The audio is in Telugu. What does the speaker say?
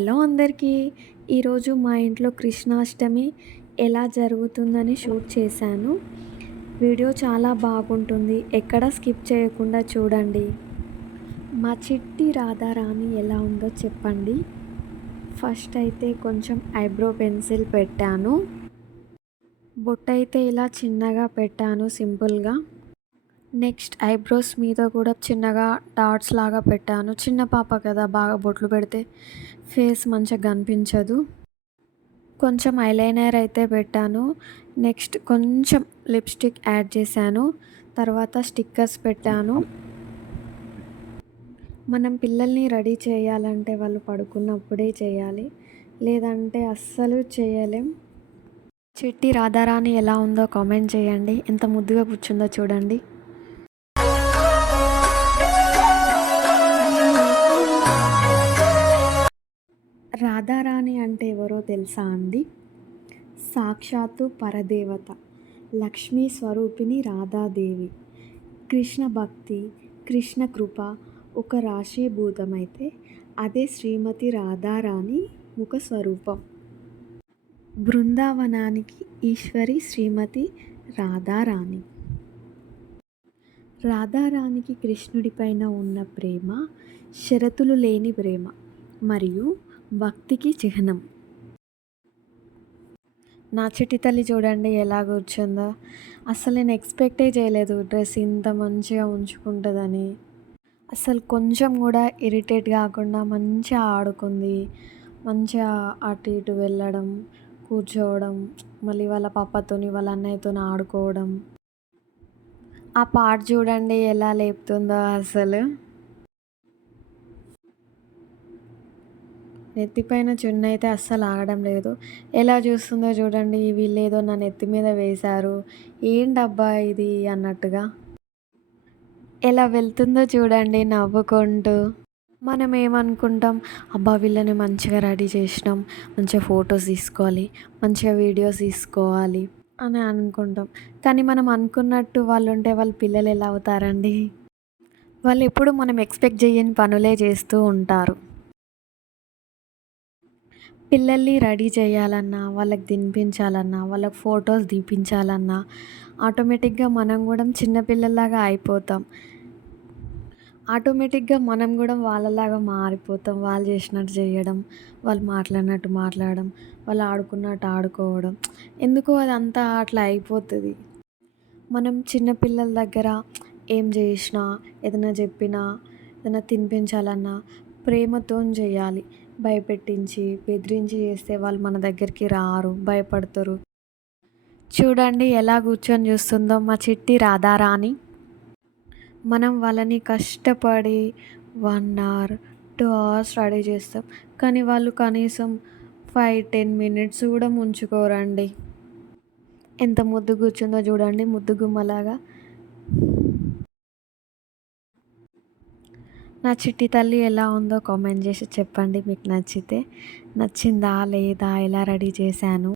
హలో అందరికీ. ఈరోజు మా ఇంట్లో కృష్ణాష్టమి ఎలా జరుగుతుందని షూట్ చేశాను. వీడియో చాలా బాగుంటుంది. ఎక్కడ స్కిప్ చేయకుండా చూడండి. మా చిట్టి రాధారాణి ఎలా ఉందో చెప్పండి. ఫస్ట్ అయితే కొంచెం ఐబ్రో పెన్సిల్ పెట్టాను. బొట్ట అయితే ఇలా చిన్నగా పెట్టాను సింపుల్గా. నెక్స్ట్ ఐబ్రోస్ మీద కూడా చిన్నగా డాట్స్ లాగా పెట్టాను. చిన్న పాప కదా బాగా బొట్లు పెడితే ఫేస్ మంచిగా కనిపించదు. కొంచెం ఐలైనర్ అయితే పెట్టాను. నెక్స్ట్ కొంచెం లిప్స్టిక్ యాడ్ చేశాను. తర్వాత స్టిక్కర్స్ పెట్టాను. మనం పిల్లల్ని రెడీ చేయాలంటే వాళ్ళు పడుకున్నప్పుడే చేయాలి. లేదంటే అస్సలు చేయలేం. చెట్టి రాధారాణి ఎలా ఉందో కామెంట్ చేయండి. ఎంత ముద్దుగా కూర్చుందో చూడండి. రాణి అంటే ఎవరో తెలుసా అండి? సాక్షాత్తు పరదేవత లక్ష్మీ స్వరూపిణి రాధాదేవి. కృష్ణ భక్తి కృష్ణ కృప ఒక రాశీభూతమైతే అదే శ్రీమతి రాధారాణి ముఖ స్వరూపం. బృందావనానికి ఈశ్వరి శ్రీమతి రాధారాణి. రాధారాణికి కృష్ణుడిపైన ఉన్న ప్రేమ షరతులు లేని ప్రేమ మరియు భక్తికి చిహ్నం. నా చిట్టి తల్లి చూడండి ఎలా కూర్చుందో. అసలు నేను ఎక్స్పెక్టే చేయలేదు డ్రెస్ ఇంత మంచిగా ఉంచుకుంటుందని. అసలు కొంచెం కూడా ఇరిటేట్ కాకుండా మంచిగా ఆడుకుంది. మంచిగా అటు ఇటు వెళ్ళడం కూర్చోవడం మళ్ళీ వాళ్ళ పాపతోని వాళ్ళ అన్నయ్యతో ఆడుకోవడం. ఆ పాట చూడండి ఎలా లేపుతుందో అసలు. నెత్తిపైన చున్న అయితే అస్సలు ఆగడం లేదు. ఎలా చూస్తుందో చూడండి. వీళ్ళేదో నా నెత్తి మీద వేశారు. ఏంటబ్బా ఇది అన్నట్టుగా. ఎలా వెళ్తుందో చూడండి నవ్వుకుంటూ. మనం ఏమనుకుంటాం? అబ్బా వీళ్ళని మంచిగా రెడీ చేసినాం. మంచిగా ఫొటోస్ తీసుకోవాలి. మంచిగా వీడియోస్ తీసుకోవాలి అని అనుకుంటాం. కానీ మనం అనుకున్నట్టు వాళ్ళు ఉంటే వాళ్ళ పిల్లలు ఎలా అవుతారండి? వాళ్ళు ఎప్పుడు మనం ఎక్స్పెక్ట్ చేయని పనులే చేస్తూ ఉంటారు. పిల్లల్ని రెడీ చేయాలన్నా వాళ్ళకి తినిపించాలన్నా వాళ్ళకి ఫొటోస్ తీపించాలన్నా ఆటోమేటిక్గా మనం కూడా చిన్నపిల్లల్లాగా అయిపోతాం. ఆటోమేటిక్గా మనం కూడా వాళ్ళలాగా మారిపోతాం. వాళ్ళు చేసినట్టు చేయడం వాళ్ళు మాట్లాడినట్టు మాట్లాడడం వాళ్ళు ఆడుకున్నట్టు ఆడుకోవడం. ఎందుకో అదంతా అట్లా అయిపోతుంది. మనం చిన్నపిల్లల దగ్గర ఏం చేసినా ఏదైనా చెప్పినా ఏదైనా తినిపించాలన్నా ప్రేమతో చేయాలి. భయపెట్టించి బెదిరించి చేస్తే వాళ్ళు మన దగ్గరికి రారు భయపడతారు. చూడండి ఎలా కూర్చొని చూస్తుందో మా చిట్టి రాధారాణి. మనం వాళ్ళని కష్టపడి one hour two hours ready చేస్తాం. కానీ వాళ్ళు కనీసం ఫైవ్ టెన్ మినిట్స్ కూడా ఉంచుకోరండి ఎంత ముద్దు కూర్చుందో చూడండి ముద్దు గుమ్మలాగా. నా చిట్టి తల్లి ఎలా ఉందో కామెంట్ చేసి చెప్పండి మీకు నచ్చితే. నచ్చిందా లేదా ఎలా రెడీ చేశాను?